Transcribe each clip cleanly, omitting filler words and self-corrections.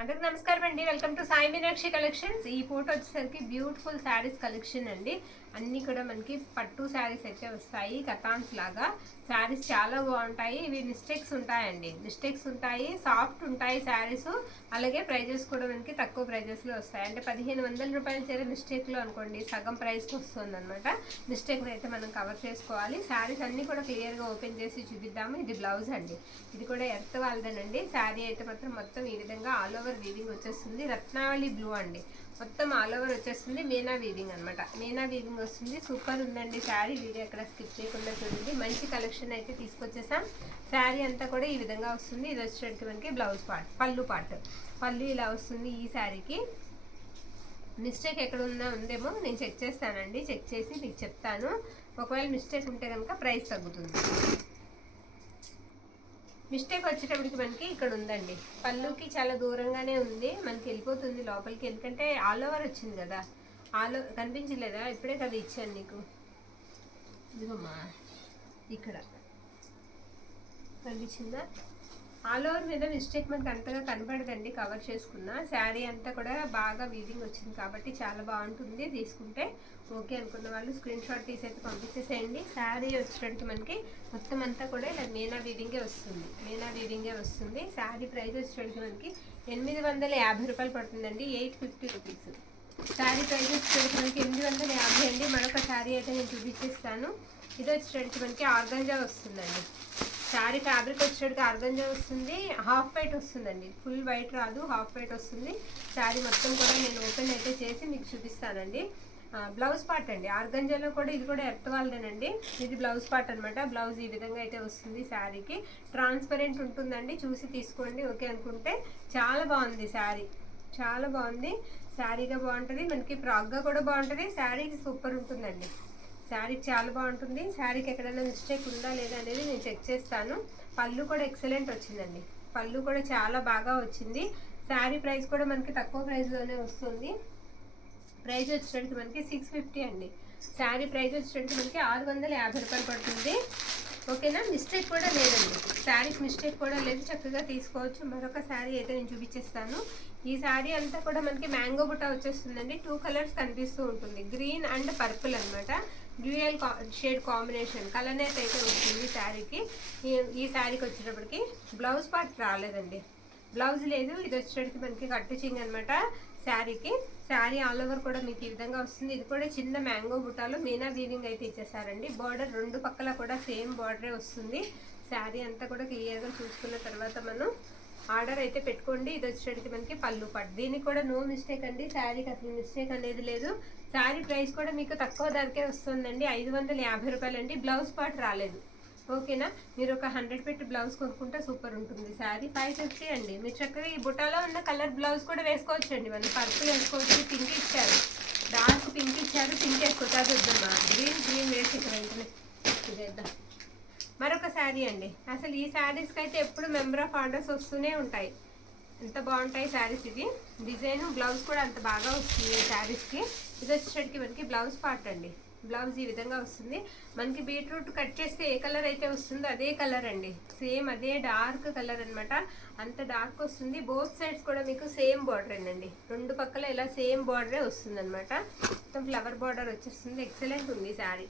అందరికి నమస్కారం అండి. Welcome to Sai Meenakshi collections. ఈ ఫోటో వచ్చేసరికి బ్యూటిఫుల్ శారీస్ కలెక్షన్ అండి. అన్నీ కూడా మనకి పట్టు శారీస్ అయితే వస్తాయి, కథాన్స్ లాగా శారీస్ చాలా బాగుంటాయి. ఇవి మిస్టేక్స్ ఉంటాయి, సాఫ్ట్ ఉంటాయి శారీస్. అలాగే ప్రైజెస్ కూడా మనకి తక్కువ ప్రైజెస్లో వస్తాయి. అంటే 1500 రూపాయల చీర మిస్టేక్లో అనుకోండి సగం ప్రైస్కి వస్తుంది అనమాట. మిస్టేక్ అయితే మనం కవర్ చేసుకోవాలి. శారీస్ అన్నీ కూడా క్లియర్గా ఓపెన్ చేసి చూపిద్దాము. ఇది బ్లౌజ్ అండి, ఇది కూడా ఎర్త్ వాళ్ళదేనండి. శారీ అయితే మాత్రం మొత్తం ఈ విధంగా ఆల్ ఓవర్ వీవింగ్ వచ్చేస్తుంది. రత్నావళి బ్లూ అండి, మొత్తం ఆల్ ఓవర్ వచ్చేస్తుంది. మీనా వీవింగ్ అనమాట, మీనా వీవింగ్ వస్తుంది. సూపర్ ఉందండి శారీ. వీడియో ఎక్కడ స్కిప్ చేయకుండా చూడండి. మంచి కలెక్షన్ అయితే తీసుకొచ్చేసాం. శారీ అంతా కూడా ఈ విధంగా వస్తుంది. ఇది వచ్చేటట్టు మనకి బ్లౌజ్ పార్ట్, పళ్ళు ఇలా వస్తుంది. ఈ శారీకి మిస్టేక్ ఎక్కడ ఉందేమో నేను చెక్ చేస్తానండి. చెక్ చేసి మీకు చెప్తాను. ఒకవేళ మిస్టేక్ ఉంటే కనుక ప్రైస్ తగ్గుతుంది. మిస్టేక్ వచ్చేటప్పటికి మనకి ఇక్కడ ఉందండి, పళ్ళుకి చాలా దూరంగానే ఉంది. మనకి వెళ్ళిపోతుంది లోపలికి, ఎందుకంటే ఆల్ ఓవర్ వచ్చింది కదా. ఆల్ ఓవర్ కనిపించలేదా? ఇప్పుడే కదా ఇచ్చాను నీకు. ఇదిగోమ్మా, ఇక్కడ కనిపించిందా? ఆల్ ఓవర్ మీద మిస్టేక్ మనకి అంతగా కనపడదండి. కవర్ చేసుకున్న శారీ అంతా కూడా బాగా వీవింగ్ వచ్చింది కాబట్టి చాలా బాగుంటుంది. తీసుకుంటే ఓకే అనుకున్న వాళ్ళు స్క్రీన్ షాట్ తీసి అయితే పంపించేసేయండి. శారీ వచ్చేటట్టు మనకి మొత్తం అంతా కూడా ఇలా మీనా వీవింగే వస్తుంది. శారీ ప్రైస్ వచ్చేటట్టు మనకి 850 రూపాయలు పడుతుందండి. 850 రూపీస్ శారీ ప్రైస్ వచ్చేటట్టు మనకి 850 అండి. మరొక శారీ అయితే నేను చూపించేస్తాను. ఇది వచ్చేటట్టు మనకి ఆర్గంజా వస్తుందండి. శారీ ఫ్యాబ్రిక్ వచ్చేటట్టు ఆర్గంజా వస్తుంది. హాఫ్ వైట్ వస్తుందండి, ఫుల్ వైట్ రాదు, హాఫ్ వైట్ వస్తుంది. శారీ మొత్తం కూడా నేను ఓపెన్ అయితే చేసి మీకు చూపిస్తానండి. బ్లౌజ్ పార్ట్ అండి, ఆర్గంజాలో కూడా ఇది కూడా ఎర్త్ వాళ్ళదేనండి. ఇది బ్లౌజ్ పార్ట్ అనమాట. బ్లౌజ్ ఈ విధంగా అయితే వస్తుంది. శారీకి ట్రాన్స్పరెంట్ ఉంటుందండి, చూసి తీసుకోండి. ఓకే అనుకుంటే చాలా బాగుంది శారీ, చాలా బాగుంది. శారీగా బాగుంటుంది, మనకి ఫ్రాక్గా కూడా బాగుంటుంది. శారీకి సూపర్ ఉంటుందండి. శారీకి చాలా బాగుంటుంది. శారీకి ఎక్కడైనా మిస్టేక్ ఉందా లేదా అనేది నేను చెక్ చేస్తాను. పళ్ళు కూడా ఎక్సలెంట్ వచ్చిందండి, పళ్ళు కూడా చాలా బాగా వచ్చింది. శారీ ప్రైస్ కూడా మనకి తక్కువ ప్రైస్లోనే వస్తుంది. ప్రైస్ వచ్చేటట్టు మనకి 650 అండి. శారీ ప్రైస్ వచ్చేటట్టు మనకి 650 రూపాయలు పడుతుంది. ఓకేనా? మిస్టేక్ కూడా లేదండి, శారీకి మిస్టేక్ కూడా లేదు, చక్కగా తీసుకోవచ్చు. మరొక శారీ అయితే నేను చూపించేస్తాను. ఈ శారీ అంతా కూడా మనకి మ్యాంగో బుట్ట వచ్చేస్తుందండి. 2 కలర్స్ కనిపిస్తూ ఉంటుంది, గ్రీన్ అండ్ పర్పుల్ అనమాట. Dual shade combination colour net అయితే వస్తుంది శారీకి. ఈ శారీకి వచ్చేటప్పటికి బ్లౌజ్ పార్ట్ రాలేదండి, బ్లౌజ్ లేదు. ఇది వచ్చేటప్పటికి మనకి కట్టు చింగ్ అనమాట శారీకి. శారీ ఆల్ ఓవర్ కూడా మీకు ఈ విధంగా వస్తుంది. ఇది కూడా చిన్న మ్యాంగో బుట్టాలు మీనా వీవింగ్ అయితే ఇచ్చేసారండి. బార్డర్ రెండు పక్కల కూడా సేమ్ బార్డరే వస్తుంది. శారీ అంతా కూడా క్లియర్గా చూసుకున్న తర్వాత మనం ఆర్డర్ అయితే పెట్టుకోండి. ఇది వచ్చేటప్పటికి మనకి పళ్ళు పాటు, దీనికి కూడా నో మిస్టేక్ అండి. శారీకి అసలు మిస్టేక్ అనేది లేదు. శారీ ప్రైస్ కూడా మీకు తక్కువ ధరకే వస్తుందండి, 550 రూపాయలు అండి. బ్లౌజ్ పార్ట్ రాలేదు. ఓకేనా? మీరు ఒక 100 పెట్టి బ్లౌజ్ కొనుక్కుంటే సూపర్ ఉంటుంది. శారీ 550 అండి. మీరు చక్కగా ఈ బుటాలో ఉన్న కలర్ బ్లౌజ్ కూడా వేసుకోవచ్చు అండి. మనం పర్పుల్ వేసుకోవచ్చు, పింక్ ఇచ్చారు, డార్క్ పింక్ ఇచ్చారు, పింక్ వేసుకోవచ్చు. అది వద్దమ్మా, గ్రీన్ వేసి ఇక్కడ వెంటనే ఇదేద్దాం. మరొక శారీ అండి. అసలు ఈ శారీస్కి అయితే ఎప్పుడు మెంబర్ ఆఫ్ ఆర్డర్స్ వస్తూనే ఉంటాయి. ఎంత బాగుంటాయి శారీస్. ఇది డిజైన్ బ్లౌజ్ కూడా అంత బాగా వస్తుంది ఈ శారీస్కి. ఇది వచ్చేసరికి మనకి బ్లౌజ్ పార్ట్ అండి. బ్లౌజ్ ఈ విధంగా వస్తుంది. మనకి బీట్రూట్ కట్ చేస్తే ఏ కలర్ అయితే వస్తుందో అదే కలర్ అండి, సేమ్ అదే డార్క్ కలర్ అనమాట. అంత డార్క్ వస్తుంది. బోత్ సైడ్స్ కూడా మీకు సేమ్ బార్డర్ అండి, రెండు పక్కల ఇలా సేమ్ బార్డరే వస్తుంది అనమాట. మొత్తం ఫ్లవర్ బార్డర్ వచ్చేస్తుంది. ఎక్సలెంట్ ఉంది శారీ,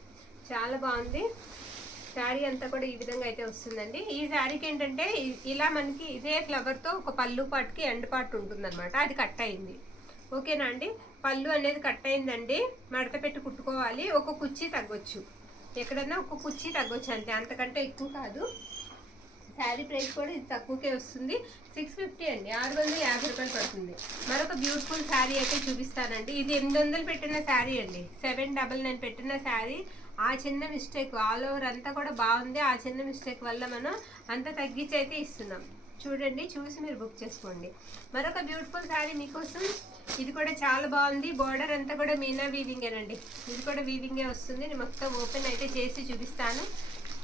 చాలా బాగుంది. శారీ అంతా కూడా ఈ విధంగా అయితే వస్తుందండి. ఈ శారీకి ఏంటంటే ఇలా మనకి ఇదే ఫ్లవర్తో ఒక పళ్ళు పార్ట్కి ఎండ్ పార్ట్ ఉంటుందన్నమాట. అది కట్ అయింది. ఓకేనా అండి? పళ్ళు అనేది కట్ అయిందండి, మడత పెట్టి కుట్టుకోవాలి. ఒక కుర్చీ తగ్గొచ్చు, ఎక్కడన్నా ఒక కుర్చీ తగ్గొచ్చు అంతే, అంతకంటే ఎక్కువ కాదు. శారీ ప్రైస్ కూడా ఇది తక్కువకే వస్తుంది. 650 అండి, 650 రూపాయలు పడుతుంది. మరొక బ్యూటిఫుల్ శారీ అయితే చూపిస్తానండి. ఇది 800 పెట్టిన శారీ అండి, 799 పెట్టిన శారీ. ఆ చిన్న మిస్టేక్, ఆల్ ఓవర్ అంతా కూడా బాగుంది. ఆ చిన్న మిస్టేక్ వల్ల మనం అంత తగ్గించి అయితే ఇస్తున్నాం. చూడండి, చూసి మీరు బుక్ చేసుకోండి. మరొక బ్యూటిఫుల్ శారీ మీకోసం. ఇది కూడా చాలా బాగుంది. బార్డర్ అంతా కూడా మీనా వీవింగేనండి, ఇది కూడా వీవింగే వస్తుంది. నేను మొత్తం ఓపెన్ అయితే చేసి చూపిస్తాను.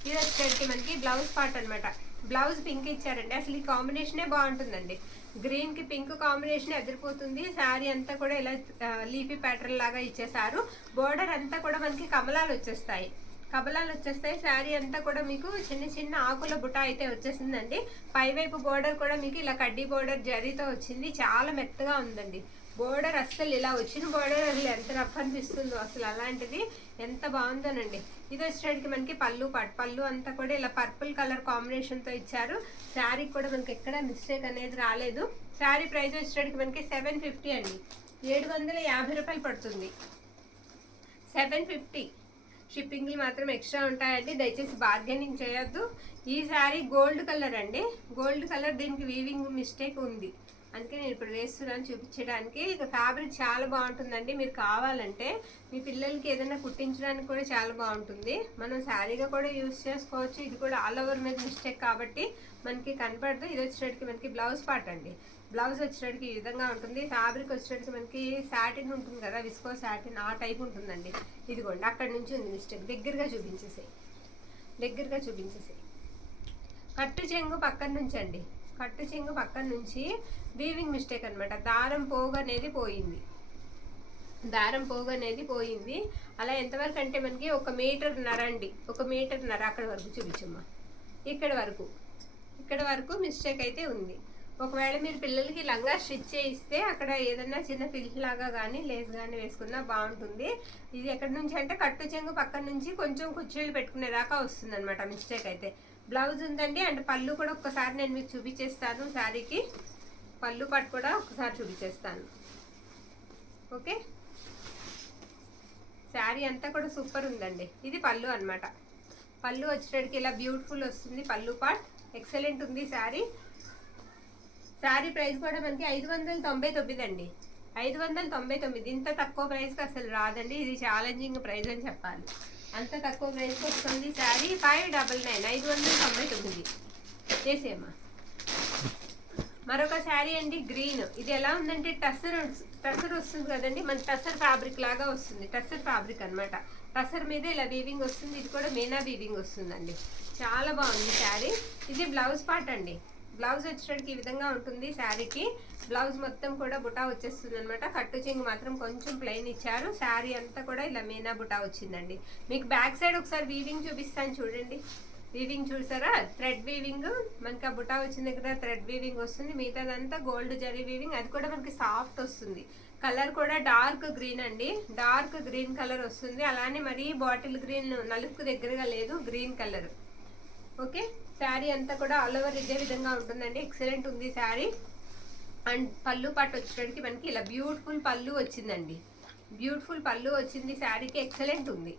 ఇది వచ్చేసరికి మనకి బ్లౌజ్ పార్ట్ అనమాట. బ్లౌజ్ పింక్ ఇచ్చారండి. అసలు ఈ కాంబినేషనే బాగుంటుందండి, గ్రీన్కి పింక్ కాంబినేషన్ ఎదిరిపోతుంది. శారీ అంతా కూడా ఇలా లీఫీ ప్యాటర్న్ లాగా ఇచ్చేసారు. బార్డర్ అంతా కూడా మనకి కమలాలు వచ్చేస్తాయి. కబలాలు వచ్చేస్తాయి. శారీ అంతా కూడా మీకు చిన్న చిన్న ఆకుల బుట్ట అయితే వచ్చేసిందండి. పైవైపు బోర్డర్ కూడా మీకు ఇలా కడ్డీ బోర్డర్ జరీతో వచ్చింది. చాలా మెత్తగా ఉందండి బోర్డర్. అస్సలు ఇలా వచ్చిన బోర్డర్ అసలు ఎంత రఫ్ అనిపిస్తుందో అసలు, అలాంటిది ఎంత బాగుందోనండి. ఇది వచ్చేటికి మనకి పళ్ళు అంతా కూడా ఇలా పర్పుల్ కలర్ కాంబినేషన్తో ఇచ్చారు. శారీ కూడా మనకి ఎక్కడ మిస్టేక్ అనేది రాలేదు. శారీ ప్రైస్ వచ్చేటికి మనకి 750 అండి, 750 రూపాయలు పడుతుంది. 750. షిప్పింగ్లు మాత్రం ఎక్స్ట్రా ఉంటాయండి, దయచేసి బార్గెనింగ్ చేయొద్దు. ఈ శారీ గోల్డ్ కలర్ అండి, గోల్డ్ కలర్. దీనికి వీవింగ్ మిస్టేక్ ఉంది, అందుకే నేను ఇప్పుడు వేస్తున్నాను చూపించడానికి. ఇక ఫ్యాబ్రిక్ చాలా బాగుంటుందండి. మీరు కావాలంటే మీ పిల్లలకి ఏదైనా కుట్టించడానికి కూడా చాలా బాగుంటుంది. మనం శారీగా కూడా యూజ్ చేసుకోవచ్చు. ఇది కూడా ఆల్ ఓవర్ మీద మిస్టేక్ కాబట్టి మనకి కనపడదు. ఇది వచ్చేటికి మనకి బ్లౌజ్ పార్ట్ అండి. బ్లౌజ్ వచ్చేటికి ఈ విధంగా ఉంటుంది. ఫ్యాబ్రిక్ వచ్చేటికి మనకి సాటిన్ ఉంటుంది కదా, విస్కో సాటిన్, ఆ టైప్ ఉంటుందండి. ఇదిగోండి అక్కడ నుంచి ఉంది మిస్టేక్. దగ్గరగా చూపించేసాయి. కట్టు చెంగు పక్కన నుంచి అండి, కట్టు చెంగు పక్కన నుంచి వీవింగ్ మిస్టేక్ అనమాట. దారం పోగు అనేది పోయింది. అలా ఎంతవరకు అంటే మనకి 1.5 మీటర్ అండి, 1.5 మీటర్ అక్కడ వరకు చూపించమ్మా. ఇక్కడ వరకు మిస్టేక్ అయితే ఉంది. ఒకవేళ మీరు పిల్లలకి లంగా స్టిచ్ చేయిస్తే అక్కడ ఏదన్నా చిన్న పిల్లి లాగా కానీ లేస్ కానీ వేసుకున్నా బాగుంటుంది. ఇది ఎక్కడి నుంచి అంటే కట్టు చెంగు పక్కన నుంచి కొంచెం కుర్చీలు పెట్టుకునేదాకా వస్తుంది అనమాట మిస్టేక్ అయితే. బ్లౌజ్ ఉందండి. అండ్ పళ్ళు కూడా ఒక్కసారి నేను మీకు చూపించేస్తాను. శారీకి పళ్ళు పట్టు కూడా ఒక్కసారి చూపించేస్తాను. ఓకే, శారీ అంతా కూడా సూపర్ ఉందండి. ఇది పళ్ళు అనమాట. పళ్ళు వచ్చేటికి ఇలా బ్యూటిఫుల్ వస్తుంది. పళ్ళు పార్ట్ ఎక్సలెంట్ ఉంది శారీ. శారీ ప్రైస్ కూడా మనకి 599 అండి, 599. ఇంత తక్కువ ప్రైస్కి అసలు రాదండి. ఇది ఛాలెంజింగ్ ప్రైస్ అని చెప్పాలి, అంత తక్కువ ప్రైస్కి వస్తుంది శారీ. 599, 599 చేసేమ్మా. మరొక శారీ అండి, గ్రీన్. ఇది ఎలా ఉందంటే టసర్ వస్తుంది కదండి, మన టసర్ ఫ్యాబ్రిక్ లాగా వస్తుంది. టసర్ ఫ్యాబ్రిక్ అనమాట. టసర్ మీద ఇలా వీవింగ్ వస్తుంది. ఇది కూడా మీనా వీవింగ్ వస్తుందండి. చాలా బాగుంది శారీ. ఇది బ్లౌజ్ పార్ట్ అండి. బ్లౌజ్ వచ్చేటికి ఈ విధంగా ఉంటుంది. శారీకి బ్లౌజ్ మొత్తం కూడా బుటా వచ్చేస్తుంది అనమాట. కట్టు చెంగు మాత్రం కొంచెం ప్లెయిన్ ఇచ్చారు. శారీ అంతా కూడా ఇలా మీనా బుటా వచ్చిందండి. మీకు బ్యాక్ సైడ్ ఒకసారి వీవింగ్ చూపిస్తాను చూడండి. వీవింగ్ చూసారా, థ్రెడ్ వీవింగ్. మనకి ఆ బుటా వచ్చిన దగ్గర థ్రెడ్ వీవింగ్ వస్తుంది. మిగతాదంతా గోల్డ్ జరీ వీవింగ్. అది కూడా మనకి సాఫ్ట్ వస్తుంది. కలర్ కూడా డార్క్ గ్రీన్ అండి, డార్క్ గ్రీన్ కలర్ వస్తుంది. అలానే మరీ బాటిల్ గ్రీన్, నలుపుకు దగ్గరగా లేదు, గ్రీన్ కలర్. ఓకే, శారీ అంతా కూడా ఆల్ ఓవర్ ఇదే విధంగా ఉంటుందండి. ఎక్సలెంట్ ఉంది శారీ. అండ్ పళ్ళు పాటు వచ్చేటికి మనకి ఇలా బ్యూటిఫుల్ పళ్ళు వచ్చిందండి. బ్యూటిఫుల్ పళ్ళు వచ్చింది శారీకి. ఎక్సలెంట్ ఉంది.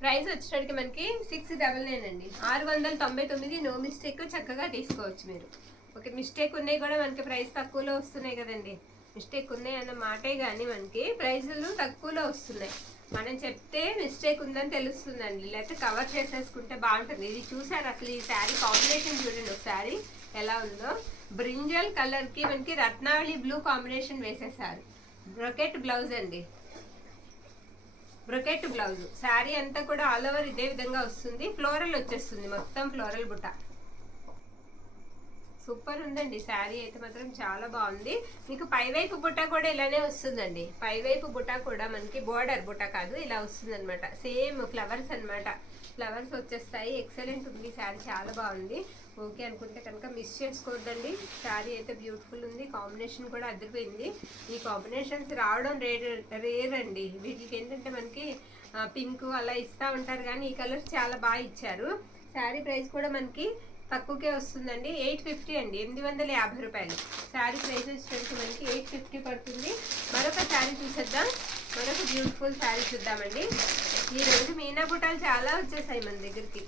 ప్రైస్ వచ్చేటికి మనకి 699 అండి, 699. నో మిస్టేక్, చక్కగా తీసుకోవచ్చు మీరు. ఓకే, మిస్టేక్ ఉన్నాయి కూడా మనకి ప్రైస్ తక్కువలో వస్తున్నాయి కదండి. మిస్టేక్ ఉన్నాయి అన్న మాటే కానీ మనకి ప్రైజులు తక్కువలో వస్తున్నాయి. మనం చెప్తే మిస్టేక్ ఉందని తెలుస్తుందండి, లేకపోతే కవర్ చేసేసుకుంటే బాగుంటుంది. ఇది చూసారు అసలు ఈ శారీ కాంబినేషన్ చూడండి ఒకసారి ఎలా ఉందో. బ్రింజల్ కలర్కి మనకి రత్నావళి బ్లూ కాంబినేషన్ వేసేసారు. బ్రొకెట్ బ్లౌజ్ అండి, బ్రొకెట్ బ్లౌజ్. శారీ అంతా కూడా ఆల్ ఓవర్ ఇదే విధంగా వస్తుంది. ఫ్లోరల్ వచ్చేస్తుంది, మొత్తం ఫ్లోరల్ బుట్ట. సూపర్ ఉందండి శారీ అయితే మాత్రం చాలా బాగుంది. మీకు పైవైపు బుట్ట కూడా ఇలానే వస్తుందండి. పైవైపు బుట్ట కూడా మనకి బోర్డర్ బుట్ట కాదు, ఇలా వస్తుంది అనమాట. సేమ్ ఫ్లవర్స్ అనమాట, ఫ్లవర్స్ వచ్చేస్తాయి. ఎక్సలెంట్ ఉంది శారీ, చాలా బాగుంది. ఓకే అనుకుంటే కనుక మిస్ చేసుకోవద్దండి. శారీ అయితే బ్యూటిఫుల్ ఉంది. కాంబినేషన్ కూడా అదిరిపోయింది. ఈ కాంబినేషన్స్ రావడం రేర్ అండి. వీటికి ఏంటంటే మనకి పింక్ అలా ఇస్తూ ఉంటారు, కానీ ఈ కలర్స్ చాలా బాగా ఇచ్చారు. శారీ ప్రైస్ కూడా మనకి తక్కువకే వస్తుందండి. 850 అండి, 850 రూపాయలు. శారీ ప్రైస్ వచ్చేసరికి మనకి 850 పడుతుంది. మరొక శారీ చూసేద్దాం, మరొక బ్యూటిఫుల్ శారీ చూద్దామండి. ఈరోజు మీనా బుటాలు చాలా వచ్చేసాయి మన దగ్గరికి.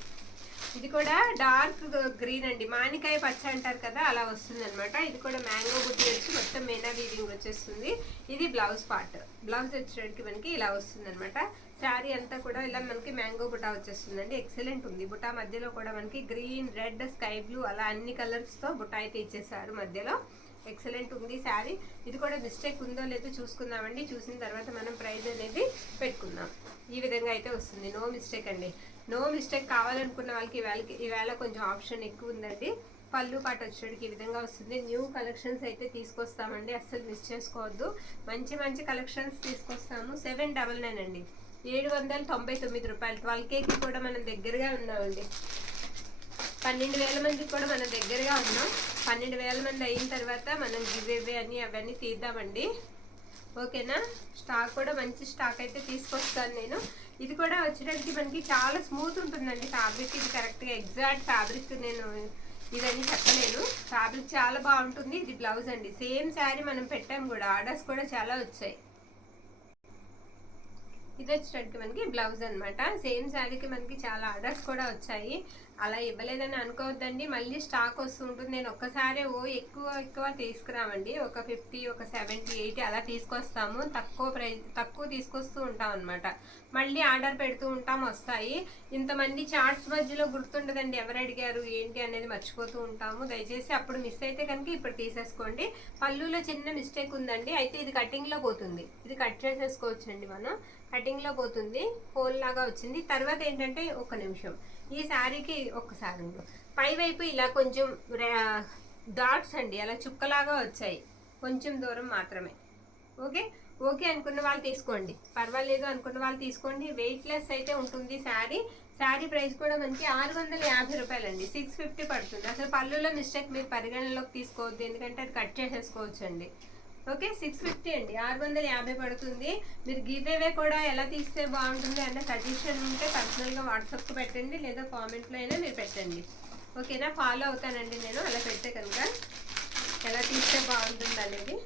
ఇది కూడా డార్క్ గ్రీన్ అండి, మామిడికాయ పచ్చ అంటారు కదా, అలా వస్తుంది అనమాట. ఇది కూడా మ్యాంగో బుట్టి వచ్చి మొత్తం మీనా వీవింగ్ వచ్చేస్తుంది. ఇది బ్లౌజ్ పార్ట్. బ్లౌజ్ వచ్చేటికి మనకి ఇలా వస్తుంది అనమాట. శారీ అంతా కూడా ఇలా మనకి మ్యాంగో బుటా వచ్చేస్తుందండి. ఎక్సలెంట్ ఉంది. బుటా మధ్యలో కూడా మనకి గ్రీన్, రెడ్, స్కై బ్లూ అలా అన్ని కలర్స్తో బుటా అయితే ఇచ్చేసారు మధ్యలో. ఎక్సలెంట్ ఉంది శారీ. ఇది కూడా మిస్టేక్ ఉందో లేదో చూసుకుందామండి. చూసిన తర్వాత మనం ప్రైస్ అనేది పెట్టుకుందాం. ఈ విధంగా అయితే వస్తుంది. నో మిస్టేక్ అండి. నో మిస్టేక్ కావాలనుకున్న వాళ్ళకి ఈవేళ కొంచెం ఆప్షన్ ఎక్కువ ఉందండి. పళ్ళు పాటు వచ్చేటికి ఈ విధంగా వస్తుంది. న్యూ కలెక్షన్స్ అయితే తీసుకొస్తామండి, అస్సలు మిస్ చేసుకోవద్దు. మంచి మంచి కలెక్షన్స్ తీసుకొస్తాము. 799 అండి, 799 రూపాయలు. 12Kకి కూడా మనం దగ్గరగా ఉన్నామండి. 12,000 మందికి కూడా మనం దగ్గరగా ఉన్నాం. 12,000 మంది అయిన తర్వాత మనం గివ్ అని అవన్నీ తీద్దామండి. ఓకేనా? స్టాక్ కూడా మంచి స్టాక్ అయితే తీసుకొస్తాను నేను. ఇది కూడా వచ్చేటప్పటికి మనకి చాలా స్మూత్ ఉంటుందండి ఫ్యాబ్రిక్. ఇది కరెక్ట్గా ఎగ్జాక్ట్ ఫ్యాబ్రిక్ నేను ఇదని చెప్పలేను. ఫ్యాబ్రిక్ చాలా బాగుంటుంది. ఇది బ్లౌజ్ అండి. సేమ్ శారీ మనం పెట్టాం కూడా, ఆర్డర్స్ కూడా చాలా వచ్చాయి. ఇది వచ్చేటప్పటికి మనకి బ్లౌజ్ అనమాట. సేమ్ శారీకి మనకి చాలా ఆర్డర్స్ కూడా వచ్చాయి. అలా ఇవ్వలేదని అనుకోవద్దండి, మళ్ళీ స్టాక్ వస్తూ ఉంటుంది. నేను ఒక్కసారి ఎక్కువ తీసుకురామండి. ఒక 50, ఒక 70, 80 అలా తీసుకొస్తాము. తక్కువ తీసుకొస్తూ ఉంటాం అనమాట. మళ్ళీ ఆర్డర్ పెడుతూ ఉంటాం, వస్తాయి. ఇంతమంది చార్ట్స్ మధ్యలో గుర్తుండదండి ఎవరు అడిగారు ఏంటి అనేది మర్చిపోతూ ఉంటాము. దయచేసి అప్పుడు మిస్ అయితే కనుక ఇప్పుడు తీసేసుకోండి. పళ్ళులో చిన్న మిస్టేక్ ఉందండి, అయితే ఇది కటింగ్లో పోతుంది. ఇది కట్ చేసేసుకోవచ్చండి మనం. కటింగ్లో పోతుంది, హోల్ లాగా వచ్చింది. తర్వాత ఏంటంటే ఒక నిమిషం, ఈ శారీకి ఒక్కసారి పై వైపు ఇలా కొంచెం డాట్స్ అండి, అలా చుక్కలాగా వచ్చాయి. కొంచెం దూరం మాత్రమే. ఓకే అనుకున్న వాళ్ళు తీసుకోండి, పర్వాలేదు అనుకున్న వాళ్ళు తీసుకోండి. వెయిట్లెస్ అయితే ఉంటుంది శారీ. శారీ ప్రైస్ కూడా మనకి 650 రూపాయలండి. 650 పడుతుంది. అసలు పళ్ళులో మిస్టేక్ మీరు పరిగణనలోకి తీసుకోవద్దు, ఎందుకంటే అది కట్ చేసేసుకోవచ్చు అండి. ఓకే, 650 అండి, 650 పడుతుంది. మీరు గివ్ అవే కూడా ఎలా తీస్తే బాగుంటుంది అన్న సజెషన్ ఉంటే పర్సనల్గా వాట్సాప్కి పెట్టండి, లేదా కామెంట్లో అయినా మీరు పెట్టండి. ఓకేనా? ఫాలో అవుతానండి నేను అలా పెడితే కనుక. ఎలా తీస్తే బాగుంటుంది అనేది,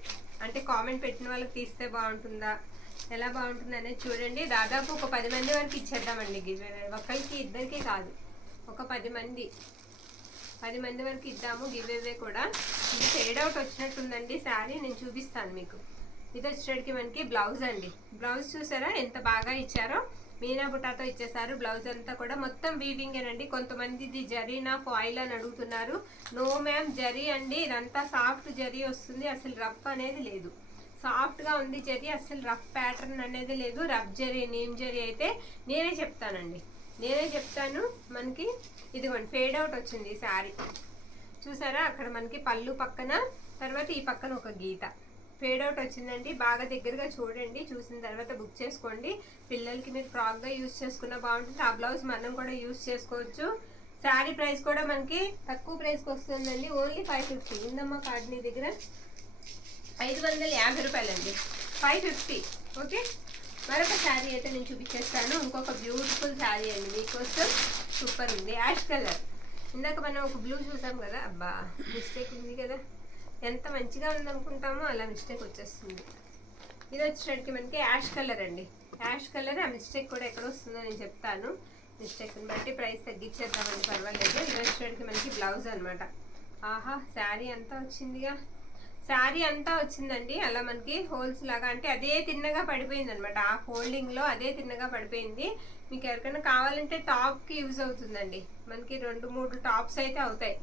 అంటే కామెంట్ పెట్టిన వాళ్ళకి తీస్తే బాగుంటుందా, ఎలా బాగుంటుంది అనేది చూడండి. దాదాపు ఒక 10 మంది వరకు ఇచ్చేద్దామండి గివ్ అవే. ఒకరికి ఇద్దరికి కాదు, ఒక 10 మంది వరకు ఇద్దాము గివ్ అవే కూడా. ఇది ఫేడ్ అవుట్ వచ్చినట్టుందండి శారీ, నేను చూపిస్తాను మీకు. ఇది వచ్చేటికి మనకి బ్లౌజ్ అండి. బ్లౌజ్ చూసారా ఎంత బాగా ఇచ్చారో, మీనా బుటాతో ఇచ్చేసారు. బ్లౌజ్ అంతా కూడా మొత్తం వీవింగేనండి. కొంతమంది ఇది జరీనా ఫాయిల్ అని అడుగుతున్నారు. నో మ్యామ్, జరీ అండి. ఇదంతా సాఫ్ట్ జరీ వస్తుంది, అసలు రఫ్ అనేది లేదు. సాఫ్ట్గా ఉంది జరీ, అసలు రఫ్ ప్యాటర్న్ అనేది లేదు. రఫ్ జరీ, నేమ్ జరీ అయితే నేనే చెప్తాను. మనకి ఇదిగోండి ఫేడ్ అవుట్ వచ్చింది ఈ శారీ చూసారా. అక్కడ మనకి పళ్ళు పక్కన, తర్వాత ఈ పక్కన ఒక గీత ఫేడ్ అవుట్ వచ్చిందండి. బాగా దగ్గరగా చూడండి, చూసిన తర్వాత బుక్ చేసుకోండి. పిల్లలకి మీరు ఫ్రాక్గా యూజ్ చేసుకున్నా బాగుంటుంది. ఆ బ్లౌజ్ మనం కూడా యూజ్ చేసుకోవచ్చు. శారీ ప్రైస్ కూడా మనకి తక్కువ ప్రైస్కి వస్తుందండి, ఓన్లీ 550. ఉందమ్మా కార్డ్ నీ దగ్గర? 550 రూపాయలండి, 550. ఓకే, మరొక శారీ అయితే నేను చూపించేస్తాను. ఇంకొక బ్యూటిఫుల్ శారీ అండి మీకోసం. సూపర్ ఉంది, యాష్ కలర్. ఇందాక మనం ఒక బ్లూ చూసాం కదా, అబ్బా మిస్టేక్ ఉంది కదా, ఎంత మంచిగా ఉందనుకుంటామో అలా మిస్టేక్ వచ్చేస్తుంది. ఇది వచ్చేసరికి మనకి యాష్ కలర్ అండి. యాష్ కలర్, ఆ మిస్టేక్ కూడా ఎక్కడ వస్తుందో నేను చెప్తాను. మిస్టేక్ని బట్టి ప్రైస్ తగ్గించేద్దామండి, పర్వాలేదు. ఇది వచ్చేసరికి మనకి బ్లౌజ్ అనమాట. ఆహా, శారీ అంతా వచ్చిందిగా, శారీ అంతా వచ్చిందండి. అలా మనకి హోల్స్ లాగా, అంటే అదే తిన్నగా పడిపోయింది అనమాట. ఆ ఫోల్డింగ్లో అదే తిన్నగా పడిపోయింది. మీకు ఎవరికైనా కావాలంటే టాప్కి యూజ్ అవుతుందండి. మనకి 2-3 టాప్స్ అయితే అవుతాయి.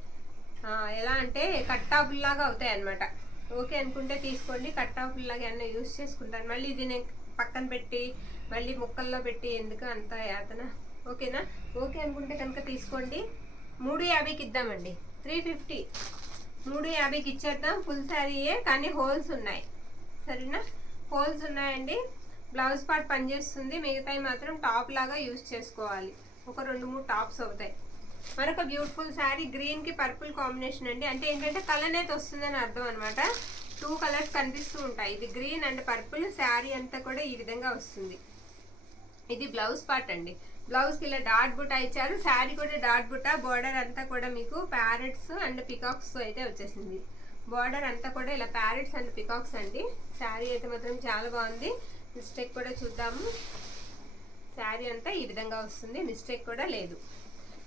ఎలా అంటే కట్ టాపుల్లాగా అవుతాయి అనమాట. ఓకే అనుకుంటే తీసుకోండి. కట్ టాపుల్లాగా ఏమన్నా యూజ్ చేసుకుంటాను. మళ్ళీ ఇది నేను పక్కన పెట్టి మళ్ళీ ముక్కల్లో పెట్టి ఎందుకు అంత యాతన. ఓకేనా? ఓకే అనుకుంటే కనుక తీసుకోండి. 350కి ఇద్దామండి, 350. 350కి ఇచ్చేద్దాం. ఫుల్ శారీయే కానీ హోల్స్ ఉన్నాయి, సరేనా? హోల్స్ ఉన్నాయండి. బ్లౌజ్ పార్ట్ పనిచేస్తుంది, మిగతాయి మాత్రం టాప్ లాగా యూజ్ చేసుకోవాలి. ఒక 2-3 టాప్స్ అవుతాయి. మరొక బ్యూటిఫుల్ శారీ, గ్రీన్కి పర్పుల్ కాంబినేషన్ అండి. అంటే ఏంటంటే కలర్ అయితే వస్తుందని అర్థం అనమాట. 2 కలర్స్ కనిపిస్తూ ఉంటాయి. ఇది గ్రీన్ అండ్ పర్పుల్. శారీ అంతా కూడా ఈ విధంగా వస్తుంది. ఇది బ్లౌజ్ పార్ట్ అండి. బ్లౌజ్కి ఇలా డాట్ బుటా ఇచ్చారు. శారీ కూడా డాట్ బుటా. బార్డర్ అంతా కూడా మీకు ప్యారెట్స్ అండ్ పికాక్స్ అయితే వచ్చేసింది. బార్డర్ అంతా కూడా ఇలా ప్యారెట్స్ అండ్ పికాక్స్ అండి. శారీ అయితే మాత్రం చాలా బాగుంది. మిస్టేక్ కూడా చూద్దాము. శారీ అంతా ఈ విధంగా వస్తుంది, మిస్టేక్ కూడా లేదు,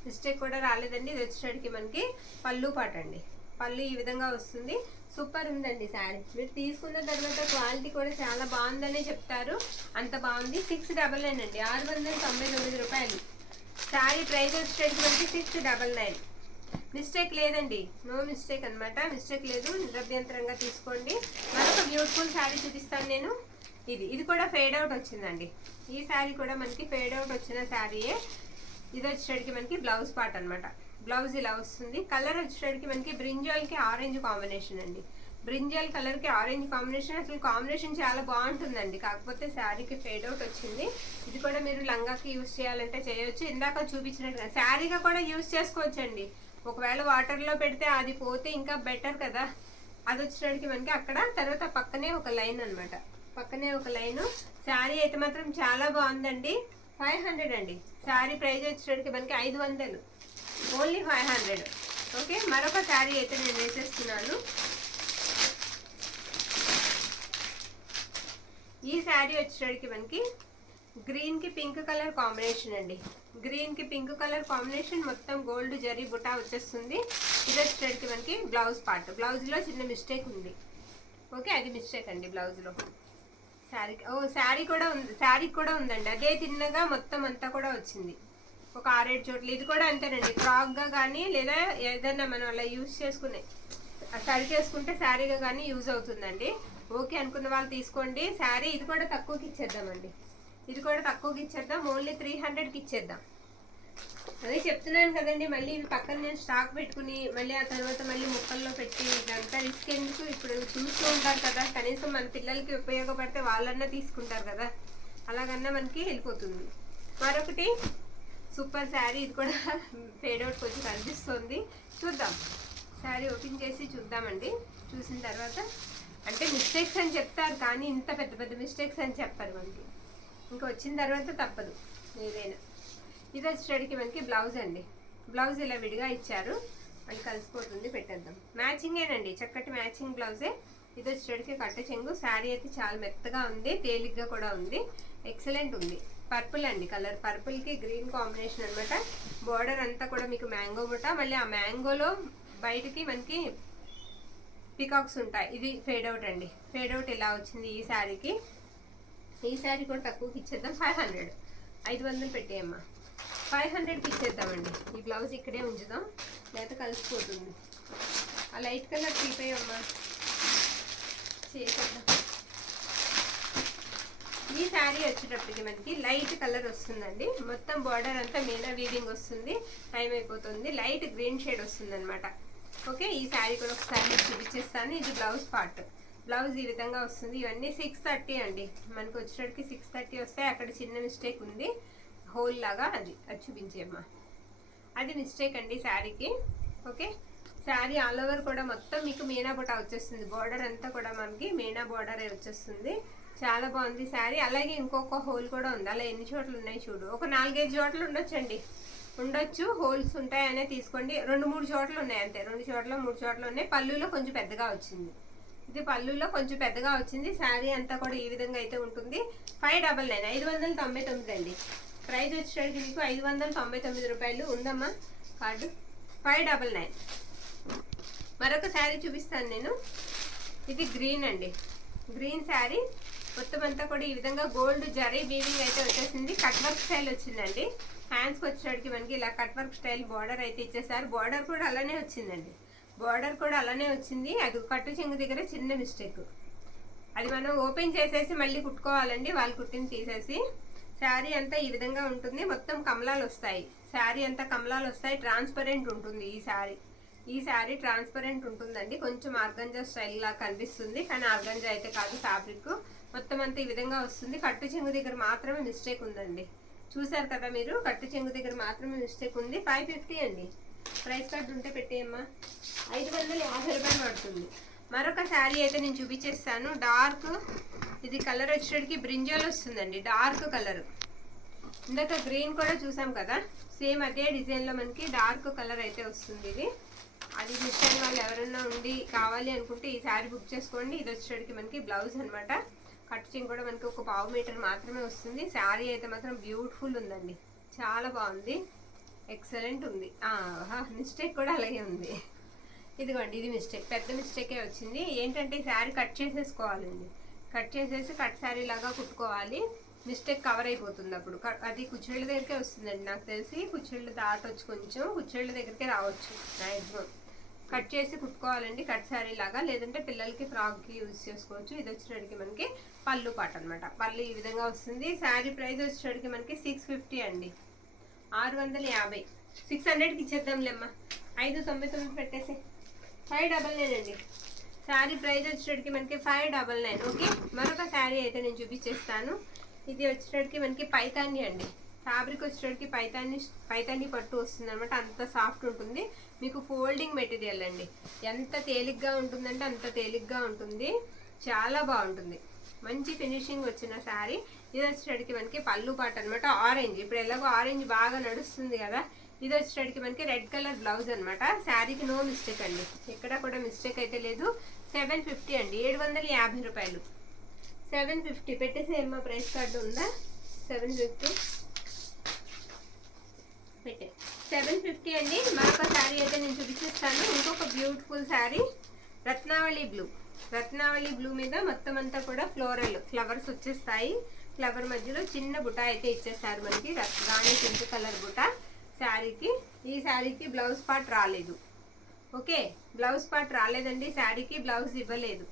మిస్టేక్ కూడా రాలేదండి. ఇది వచ్చేటికి మనకి పళ్ళు పాట అండి. పళ్ళు ఈ విధంగా వస్తుంది. సూపర్ ఉందండి శారీ. మీరు తీసుకున్న తర్వాత క్వాలిటీ కూడా చాలా బాగుందనే చెప్తారు, అంత బాగుంది. 699 అండి, 699 రూపాయలు. శారీ ప్రైస్ వచ్చేటికి మనకి 699. మిస్టేక్ లేదండి, నో మిస్టేక్ అనమాట. మిస్టేక్ లేదు, నిరభ్యంతరంగా తీసుకోండి. మరొక బ్యూటిఫుల్ శారీ చూపిస్తాను నేను. ఇది కూడా ఫేడ్ అవుట్ వచ్చిందండి. ఈ శారీ కూడా మనకి ఫేడ్ అవుట్ వచ్చిన శారీయే. ఇది వచ్చేటికి మనకి బ్లౌజ్ పార్ట్ అనమాట. బ్లౌజ్ ఇలా వస్తుంది. కలర్ వచ్చేటికి మనకి బ్రింజాల్కి ఆరెంజ్ కాంబినేషన్ అండి. బ్రింజల్ కలర్కి ఆరెంజ్ కాంబినేషన్, అసలు కాంబినేషన్ చాలా బాగుంటుందండి. కాకపోతే శారీకి ఫేడ్ అవుట్ వచ్చింది. ఇది కూడా మీరు లంగాకి యూజ్ చేయాలంటే చేయొచ్చు. ఇందాక చూపించినట్టుగా శారీగా కూడా యూజ్ చేసుకోవచ్చండి. ఒకవేళ వాటర్లో పెడితే అది పోతే ఇంకా బెటర్ కదా. అది వచ్చేటికి మనకి అక్కడ తర్వాత పక్కనే ఒక లైన్ అనమాట, పక్కనే ఒక లైను. శారీ అయితే మాత్రం చాలా బాగుందండి. 500 అండి శారీ ప్రైస్ వచ్చేటికి మనకి 500, ఓన్లీ 500. ఓకే, మరొక శారీ అయితే నేను వేసేస్తున్నాను. ఈ శారీ వచ్చేటికి మనకి గ్రీన్కి పింక్ కలర్ కాంబినేషన్ అండి. గ్రీన్కి పింక్ కలర్ కాంబినేషన్, మొత్తం గోల్డ్ జరీ బుటా వచ్చేస్తుంది. ఇది వచ్చేటికి మనకి బ్లౌజ్ పార్ట్. బ్లౌజ్లో చిన్న మిస్టేక్ ఉంది. ఓకే, అది మిస్టేక్ అండి బ్లౌజ్లో. శారీకి శారీ కూడా ఉంది, శారీకి కూడా ఉందండి. అదే తిన్నగా మొత్తం అంతా కూడా వచ్చింది, ఒక 6-7 చోట్ల. ఇది కూడా అంతేనండి, ఫ్రాక్గా కానీ లేదా ఏదైనా మనం అలా యూజ్ చేసుకునే సరిచేసుకుంటే శారీగా కానీ యూజ్ అవుతుందండి. ఓకే అనుకున్న వాళ్ళు తీసుకోండి. శారీ ఇది కూడా తక్కువకి ఇచ్చేద్దామండి, ఇది కూడా తక్కువకి ఇచ్చేద్దాం. ఓన్లీ 300కి ఇచ్చేద్దాం. అదే చెప్తున్నాను కదండి, మళ్ళీ ఇవి పక్కన నేను స్టాక్ పెట్టుకుని మళ్ళీ ఆ తర్వాత మళ్ళీ ముక్కల్లో పెట్టి ఇదంతా రిస్క్ ఎందుకు. ఇప్పుడు చూస్తూ ఉంటారు కదా, కనీసం మన పిల్లలకి ఉపయోగపడితే వాళ్ళన్నా తీసుకుంటారు కదా, అలాగన్నా మనకి వెళ్ళిపోతుంది. మరొకటి సూపర్ శారీ, ఇది కూడా ఫేడ్ అవుట్ కొంచెం కనిపిస్తుంది. చూద్దాం, శారీ ఓపెన్ చేసి చూద్దామండి. చూసిన తర్వాత అంటే మిస్టేక్స్ అని చెప్తారు కానీ ఇంత పెద్ద పెద్ద మిస్టేక్స్ అని చెప్పారు మనకి. ఇంకా వచ్చిన తర్వాత తప్పదు ఏదైనా. ఇది వచ్చేటికి మనకి బ్లౌజ్ అండి. బ్లౌజ్ ఇలా విడిగా ఇచ్చారు, అది కలిసిపోతుంది. పెట్టేద్దాం. మ్యాచింగేనండి, చక్కటి మ్యాచింగ్ బ్లౌజే. ఇది వచ్చేటికి కట్ట చెంగు. శారీ అయితే చాలా మెత్తగా ఉంది, తేలిగ్గా కూడా ఉంది, ఎక్సలెంట్ ఉంది. పర్పుల్ అండి కలర్, పర్పుల్కి గ్రీన్ కాంబినేషన్ అనమాట. బార్డర్ అంతా కూడా మీకు మ్యాంగో బుట్ట, మళ్ళీ ఆ మ్యాంగోలో బయటికి మనకి పికాక్స్ ఉంటాయి. ఇది ఫేడ్ అవుట్ అండి, ఫేడ్ అవుట్ ఇలా వచ్చింది ఈ శారీకి. ఈ శారీ కూడా తక్కువకి ఇచ్చేద్దాం. 500, 500 పెట్టేయమ్మా. 500కి ఇచ్చేద్దామండి. ఈ బ్లౌజ్ ఇక్కడే ఉంచుదాం, లేకపోతే కలిసిపోతుంది. ఆ లైట్ కలర్ తీపేయమ్మా, చేసేద్దాం. ఈ శారీ వచ్చేటప్పటికి మనకి లైట్ కలర్ వస్తుందండి. మొత్తం బార్డర్ అంతా మీనా వీవింగ్ వస్తుంది. టైం అయిపోతుంది. లైట్ గ్రీన్ షేడ్ వస్తుంది అనమాట. ఓకే, ఈ శారీ కూడా ఒకసారి చూపించేస్తాను. ఇది బ్లౌజ్ పార్ట్. బ్లౌజ్ ఈ విధంగా వస్తుంది. ఇవన్నీ 630 అండి మనకు వచ్చేటికి 630 వస్తాయి. అక్కడ చిన్న మిస్టేక్ ఉంది, హోల్ లాగా, అది చూపించేమ్మా. అది మిస్టేక్ అండి శారీకి. ఓకే, శారీ ఆల్ ఓవర్ కూడా మొత్తం మీకు మీనా బుట్ట వచ్చేస్తుంది. బార్డర్ అంతా కూడా మనకి మీనా బార్డర్ వచ్చేస్తుంది. చాలా బాగుంది శారీ. అలాగే ఇంకొక హోల్ కూడా ఉంది. అలా ఎన్ని చోట్ల ఉన్నాయి చూడు, ఒక 4-5 చోట్ల ఉండొచ్చండి, ఉండొచ్చు. హోల్స్ ఉంటాయనే తీసుకోండి. 2-3 చోట్ల ఉన్నాయి అంతే, 2 చోట్ల 3 చోట్ల ఉన్నాయి. పళ్ళులో కొంచెం పెద్దగా వచ్చింది, ఇది పళ్ళులో కొంచెం పెద్దగా వచ్చింది. శారీ అంతా కూడా ఈ విధంగా అయితే ఉంటుంది. 599, 599 అండి ప్రైస్ వచ్చేసరికి మీకు 599 రూపాయలు ఉందమ్మా కార్డు. 599. మరొక శారీ చూపిస్తాను నేను. ఇది గ్రీన్ అండి, గ్రీన్ శారీ. మొత్తం అంతా కూడా ఈ విధంగా గోల్డ్ జరీ వీవింగ్ అయితే వచ్చేసింది. కట్ వర్క్ స్టైల్ వచ్చిందండి. హ్యాండ్స్కి వచ్చేటికి మనకి ఇలా కట్ వర్క్ స్టైల్ బార్డర్ అయితే ఇచ్చేసారు. బార్డర్ కూడా అలానే వచ్చిందండి, బార్డర్ కూడా అలానే వచ్చింది. అది కట్టు చెంగు దగ్గర చిన్న మిస్టేక్, అది మనం ఓపెన్ చేసేసి మళ్ళీ కుట్టుకోవాలండి, వాళ్ళు కుట్టిని తీసేసి. శారీ అంతా ఈ విధంగా ఉంటుంది. మొత్తం కమలాలు వస్తాయి, శారీ అంతా కమలాలు వస్తాయి. ట్రాన్స్పరెంట్ ఉంటుంది ఈ శారీ. ఈ శారీ ట్రాన్స్పరెంట్ ఉంటుందండి. కొంచెం ఆర్గంజా స్టైల్ లా కనిపిస్తుంది, కానీ ఆర్గంజా అయితే కాదు ఫ్యాబ్రిక్. మొత్తం అంతా ఈ విధంగా వస్తుంది. కట్టు చెంగు దగ్గర మాత్రమే మిస్టేక్ ఉందండి. చూసారు కదా మీరు, కట్టు చెంగు దగ్గర మాత్రమే మిస్టేక్ ఉంది. 550 అండి ప్రైస్ కార్డు ఉంటే పెట్టేయమ్మా. 550 రూపాయలు పడుతుంది. మరొక శారీ అయితే నేను చూపించేస్తాను. డార్క్, ఇది కలర్ వచ్చేటికి బ్రింజల్ వస్తుందండి, డార్క్ కలర్. ఇందాక గ్రీన్ కూడా చూసాం కదా, సేమ్ అదే డిజైన్లో మనకి డార్క్ కలర్ అయితే వస్తుంది. ఇది అది మిస్ అయిన వాళ్ళు ఎవరైనా ఉండి కావాలి అనుకుంటే ఈ శారీ బుక్ చేసుకోండి. ఇది వచ్చేటికి మనకి బ్లౌజ్ అనమాట. కట్టింగ్ కూడా మనకి ఒక 1/2 మీటర్ మాత్రమే వస్తుంది. శారీ అయితే మాత్రం బ్యూటిఫుల్ ఉందండి, చాలా బాగుంది, ఎక్సలెంట్ ఉంది. మిస్టేక్ కూడా అలాగే ఉంది. ఇదిగోండి, ఇది మిస్టేక్, పెద్ద మిస్టేకే వచ్చింది. ఏంటంటే ఈ శారీ కట్ చేసేసుకోవాలండి, కట్ చేసేసి కట్ శారీ లాగా కుట్టుకోవాలి. మిస్టేక్ కవర్ అయిపోతుంది అప్పుడు. అది కుచ్చేళ్ళ దగ్గరికే వస్తుందండి నాకు తెలిసి. కుచ్చేళ్ళు దాటొచ్చు, కొంచెం కుచ్చేళ్ళ దగ్గరికే రావచ్చు మ్యాక్సిమం. కట్ చేసి కుట్టుకోవాలండి కట్ శారీ లాగా, లేదంటే పిల్లలకి ఫ్రాక్కి యూజ్ చేసుకోవచ్చు. ఇది వచ్చేటికి మనకి పళ్ళు పాట అనమాట. పళ్ళు ఈ విధంగా వస్తుంది. శారీ ప్రైస్ వచ్చేటికి మనకి 650 అండి, 650. 600కి ఇచ్చేద్దాంలేమ్మా. 599 పెట్టేసి 599 అండి. శారీ ప్రైస్ వచ్చేటికి మనకి 599. ఓకే, మరొక శారీ అయితే నేను చూపించేస్తాను. ఇది వచ్చేటికి మనకి పైతాని అండి. ఫ్యాబ్రిక్ వచ్చేటికి పైతాని పట్టు వస్తుంది అనమాట. అంత సాఫ్ట్ ఉంటుంది. మీకు ఫోల్డింగ్ మెటీరియల్ అండి. ఎంత తేలిగ్గా ఉంటుందంటే అంత తేలిగ్గా ఉంటుంది. చాలా బాగుంటుంది. మంచి ఫినిషింగ్ వచ్చిన శారీ. ఇది వచ్చేటికి మనకి పళ్ళు పాట అనమాట. ఆరెంజ్, ఇప్పుడు ఎలాగో ఆరెంజ్ బాగా నడుస్తుంది కదా. ఇది వచ్చేటికి మనకి రెడ్ కలర్ బ్లౌజ్ అనమాట. శారీకి నో మిస్టేక్ అండి, ఎక్కడ కూడా మిస్టేక్ అయితే లేదు. 750 అండి, 750 రూపాయలు. 750 పెట్టేసి ఏమో ప్రైస్ కార్డు ఉందా? 750 పెట్టే 750 అండి. మరొక శారీ అయితే నేను చూపించేస్తాను. ఇంకొక బ్యూటిఫుల్ శారీ రత్నావళి బ్లూ మీద మొత్తం అంతా కూడా ఫ్లవర్స్ వచ్చేస్తాయి. ఫ్లవర్ మధ్యలో చిన్న బుట్ట అయితే ఇచ్చేస్తారు మనకి, రాణి పింక్ కలర్ బుట్ట శారీకి. ఈ శారీకి బ్లౌజ్ పార్ట్ రాలేదు. ఓకే, బ్లౌజ్ పార్ట్ రాలేదండి. శారీకి బ్లౌజ్ ఇవ్వలేదు.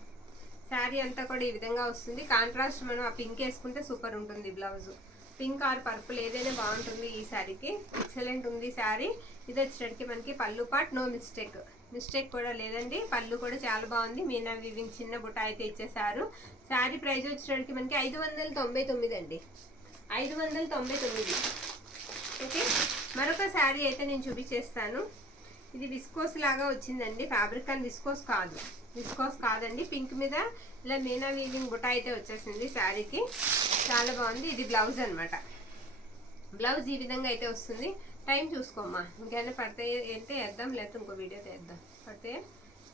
శారీ అంతా కూడా ఈ విధంగా వస్తుంది. కాంట్రాస్ట్ మనం ఆ పింక్ వేసుకుంటే సూపర్ ఉంటుంది. బ్లౌజ్ పింక్ ఆర్ పర్పుల్ ఏదైనా బాగుంటుంది. ఈ శారీకి ఎక్సలెంట్ ఉంది శారీ. ఇది వచ్చేటికి మనకి పళ్ళు పార్ట్ నో మిస్టేక్ కూడా లేదండి. పళ్ళు కూడా చాలా బాగుంది. మీనా వీవింగ్ చిన్న బుట్ట అయితే ఇచ్చేసారు. శారీ ప్రైస్ వచ్చేటికి మనకి 599 అండి, 599. ఓకే, మరొక శారీ అయితే నేను చూపించేస్తాను. ఇది విస్కోస్ లాగా వచ్చిందండి. ఫ్యాబ్రిక్ అని విస్కోస్ కాదండి. పింక్ మీద ఇలా మీనా వీవింగ్ బుట్ట అయితే వచ్చేసింది శారీకి. చాలా బాగుంది. ఇది బ్లౌజ్ అనమాట. బ్లౌజ్ ఈ విధంగా అయితే వస్తుంది. టైం చూసుకోమ్మా, ఇంకేమైనా పడితే అయితే వేద్దాం, లేకపోతే ఇంకో వీడియో వేద్దాం. పడితే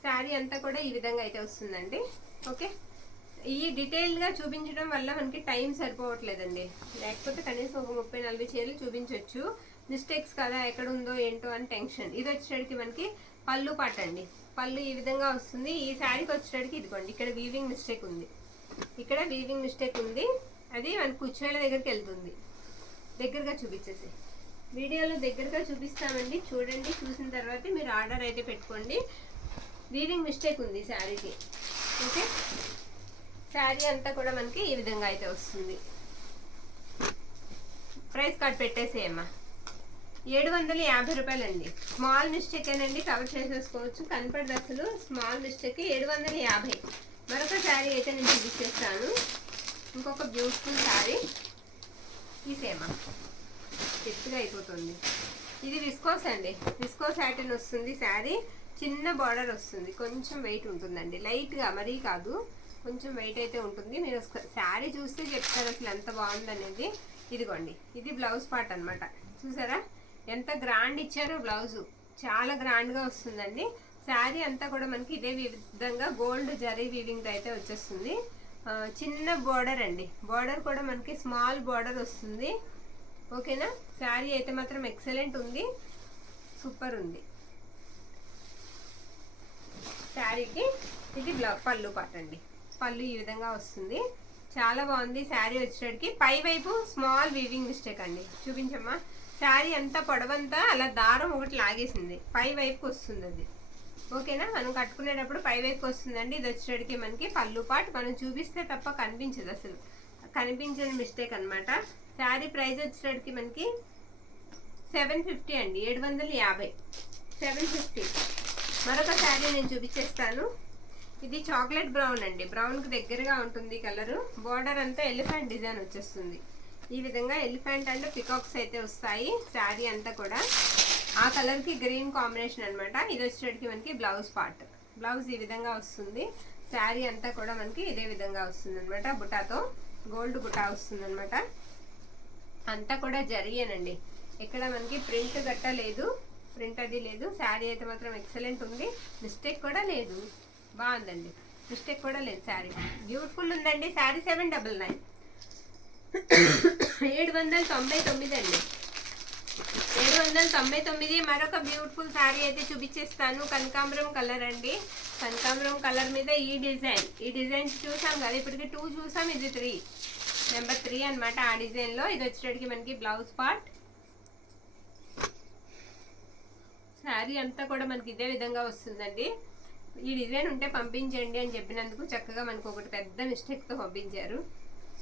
శారీ అంతా కూడా ఈ విధంగా అయితే వస్తుందండి. ఓకే, ఈ డీటెయిల్గా చూపించడం వల్ల మనకి టైం సరిపోవట్లేదండి. లేకపోతే కనీసం ఒక 30-40 చీరలు చూపించవచ్చు. మిస్టేక్స్ కదా, ఎక్కడ ఉందో ఏంటో అని టెన్షన్. ఇది వచ్చేటికి మనకి పళ్ళు పాట అండి. పళ్ళు ఈ విధంగా వస్తుంది. ఈ శారీకి వచ్చేటికి ఇదిగోండి, ఇక్కడ వీవింగ్ మిస్టేక్ ఉంది. అది మన కుచ్చేళ్ళ దగ్గరికి వెళ్తుంది. దగ్గరగా చూపించేసి వీడియోలో దగ్గరగా చూపిస్తామండి, చూడండి. చూసిన తర్వాత మీరు ఆర్డర్ అయితే పెట్టుకోండి. వీవింగ్ మిస్టేక్ ఉంది శారీకి. ఓకే, శారీ అంతా కూడా మనకి ఈ విధంగా అయితే వస్తుంది. Price card పెట్టేసేయమ్మా. 750 రూపాయలండి. స్మాల్ మిస్టేక్ ఏనండి, కవర్ చేసేసుకోవచ్చు. కనపడదు అసలు, స్మాల్ మిస్టేక్. 750. మరొక శారీ అయితే నేను చూపించేస్తాను. ఇంకొక బ్యూటిఫుల్ శారీ. తీసేమా, ఎత్తుగా అయిపోతుంది. ఇది విస్కోస్ అండి, విస్కోస్ ప్యాటర్న్ వస్తుంది. శారీ చిన్న బార్డర్ వస్తుంది. కొంచెం వెయిట్ ఉంటుందండి, లైట్గా, మరీ కాదు, కొంచెం వెయిట్ అయితే ఉంటుంది. మీరు శారీ చూస్తే చెప్తారు అసలు ఎంత బాగుందనేది. ఇదిగోండి, ఇది బ్లౌజ్ పార్ట్ అనమాట. చూసారా ఎంత గ్రాండ్ ఇచ్చారో బ్లౌజు, చాలా గ్రాండ్గా వస్తుందండి. శారీ అంతా కూడా మనకి ఇదే విధంగా గోల్డ్ జరీ వీవింగ్ అయితే వచ్చేస్తుంది. చిన్న బార్డర్ అండి, బార్డర్ కూడా మనకి స్మాల్ బార్డర్ వస్తుంది. ఓకేనా, శారీ అయితే మాత్రం ఎక్సలెంట్ ఉంది, సూపర్ ఉంది. శారీకి ఇది పళ్ళు పాట అండి. పళ్ళు ఈ విధంగా వస్తుంది, చాలా బాగుంది. శారీ వచ్చేటికి పై వైపు స్మాల్ వీవింగ్ మిస్టేక్ అండి. చూపించమ్మా, శారీ అంతా పొడవంతా అలా దారం ఒకటి లాగేసింది, పై వైపుకి వస్తుంది అది. ఓకేనా, మనం కట్టుకునేటప్పుడు పై వైపుకి వస్తుందండి. ఇది వచ్చేటికి మనకి పళ్ళు పాట్. మనం చూపిస్తే తప్ప కనిపించదు, అసలు కనిపించని మిస్టేక్ అనమాట. శారీ ప్రైస్ వచ్చేటికి మనకి 750 అండి, 750, 750. మరొక శారీ నేను చూపించేస్తాను. ఇది చాక్లెట్ బ్రౌన్ అండి, బ్రౌన్కి దగ్గరగా ఉంటుంది కలరు. బార్డర్ అంతా ఎలిఫెంట్ డిజైన్ వచ్చేస్తుంది. ఈ విధంగా ఎలిఫెంట్ అండ్ పికాక్స్ అయితే వస్తాయి. శారీ అంతా కూడా ఆ కలర్కి గ్రీన్ కాంబినేషన్ అనమాట. ఇది వచ్చేటికి మనకి బ్లౌజ్ పార్ట్. బ్లౌజ్ ఈ విధంగా వస్తుంది. శారీ అంతా కూడా మనకి ఇదే విధంగా వస్తుంది అనమాట. బుటాతో గోల్డ్ బుటా వస్తుంది అనమాట. అంతా కూడా జరిగేనండి, ఇక్కడ మనకి ప్రింట్ గట్ట లేదు, ప్రింట్ అది లేదు. శారీ అయితే మాత్రం ఎక్సలెంట్ ఉంది, మిస్టేక్ కూడా లేదు, బాగుందండి, మిస్టేక్ కూడా లేదు. శారీ బ్యూటిఫుల్ ఉందండి. శారీ 799, 799 అండి, 799. మరొక బ్యూటిఫుల్ శారీ అయితే చూపించేస్తాను. కనకాంబరం కలర్ అండి. కనకాంబరం కలర్ మీద ఈ డిజైన్ చూసాం కదా, ఇప్పటికి 2 చూసాం, ఇది 3, నెంబర్ 3 అనమాట. ఆ డిజైన్లో ఇది వచ్చేటికి మనకి బ్లౌజ్ పార్ట్. శారీ అంతా కూడా మనకి ఇదే విధంగా వస్తుందండి. ఈ డిజైన్ ఉంటే పంపించండి అని చెప్పినందుకు చక్కగా మనకు ఒకటి పెద్ద మిస్టేక్తో పంపించారు.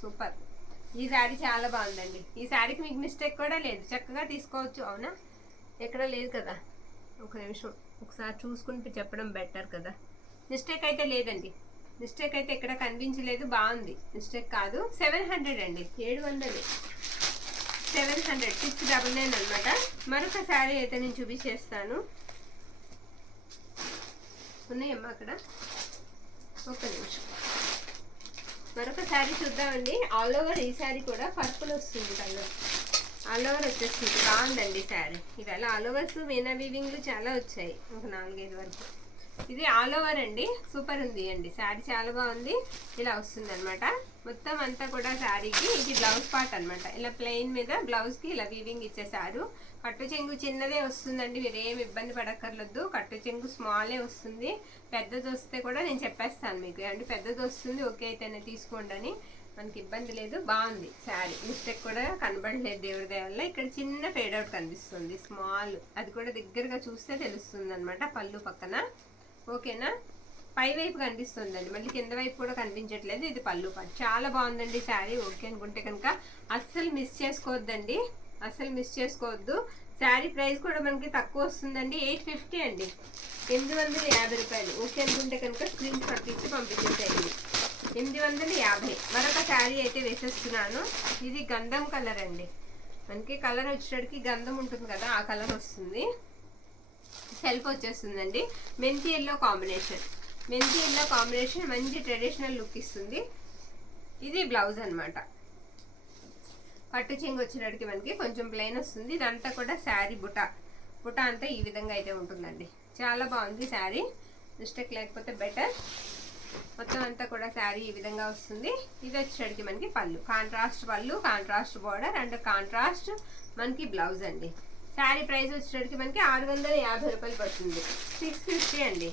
సూపర్, ఈ శారీ చాలా బాగుందండి. ఈ శారీకి మీకు మిస్టేక్ కూడా లేదు, చక్కగా తీసుకోవచ్చు. అవునా, ఎక్కడ లేదు కదా, ఒక నిమిషం ఒకసారి చూసుకుని చెప్పడం బెటర్ కదా. మిస్టేక్ అయితే లేదండి, మిస్టేక్ అయితే ఎక్కడ కనిపించలేదు, బాగుంది, మిస్టేక్ కాదు. 700 అండి, 700, 700, 699 అనమాట. మరొక శారీ అయితే నేను చూపించేస్తాను. ఉన్నాయమ్మా అక్కడ, ఒక్క నిమిషం. మరొక శారీ చూద్దామండి. ఆల్ ఓవర్ ఈ శారీ కూడా పర్పుల్ వస్తుంది కలర్, ఆల్ ఓవర్ వచ్చేస్తుంది, బాగుందండి శారీ. ఇవాళ ఆల్ ఓవర్స్ మీనా వీవింగ్లు చాలా వచ్చాయి, ఒక 4-5 వరకు. ఇది ఆల్ ఓవర్ అండి, సూపర్ ఉంది అండి శారీ, చాలా బాగుంది. ఇలా వస్తుంది అనమాట మొత్తం అంతా కూడా శారీకి. ఇది బ్లౌజ్ పార్ట్ అనమాట, ఇలా ప్లెయిన్ మీద బ్లౌజ్కి ఇలా వీవింగ్ ఇచ్చేసారు. కట్టు చెంగు చిన్నదే వస్తుందండి, మీరు ఏమి ఇబ్బంది పడక్కర్లేదు. కట్టు చెంగు స్మాలే వస్తుంది, పెద్దది వస్తే కూడా నేను చెప్పేస్తాను మీకు, అంటే పెద్దది వస్తుంది ఓకే అయితేనే తీసుకోండి అని, మనకి ఇబ్బంది లేదు. బాగుంది శారీ, మిస్టేక్ కూడా కనబడలేదు దేవుడి దయ వల్ల. ఇక్కడ చిన్న ఫేడ్ అవుట్ కనిపిస్తుంది, స్మాల్, అది కూడా దగ్గరగా చూస్తే తెలుస్తుంది అనమాట పళ్ళు పక్కన. ఓకేనా, పై వైపు కనిపిస్తుందండి, మళ్ళీ కింద వైపు కూడా కనిపించట్లేదు. ఇది పళ్ళు పాటు, చాలా బాగుందండి శారీ. ఓకే అనుకుంటే కనుక అస్సలు మిస్ చేసుకోవద్దండి, అస్సలు మిస్ చేసుకోవద్దు. శారీ ప్రైస్ కూడా మనకి తక్కువ వస్తుందండి, 850 అండి, 850 రూపాయలు. ఓకే అనుకుంటే కనుక స్క్రీన్ షాట్ తీసి పంపించేసేయండి, 850. మరొక శారీ అయితే వేసేస్తున్నాను. ఇది గంధం కలర్ అండి, మనకి కలర్ వచ్చేటికి గంధం ఉంటుంది కదా, ఆ కలర్ వస్తుంది. సెల్ఫ్ వచ్చేస్తుందండి, మెంతి ఎల్లో కాంబినేషన్, మెంతి ఎల్లో కాంబినేషన్ మంచి ట్రెడిషనల్ లుక్ ఇస్తుంది. ఇది బ్లౌజ్ అనమాట. పట్టు చెంగు వచ్చేటికి మనకి కొంచెం ప్లెయిన్ వస్తుంది. ఇదంతా కూడా శారీ బుట్ట అంతా ఈ విధంగా అయితే ఉంటుందండి, చాలా బాగుంది శారీ, మిస్టేక్ లేకపోతే బెటర్. మొత్తం అంతా కూడా శారీ ఈ విధంగా వస్తుంది. ఇది వచ్చేటికి మనకి పళ్ళు, కాంట్రాస్ట్ పళ్ళు, కాంట్రాస్ట్ బార్డర్ అండ్ కాంట్రాస్ట్ మనకి బ్లౌజ్ అండి. శారీ ప్రైస్ వచ్చేటికి మనకి 650 రూపాయలు పడుతుంది, 650 అండి,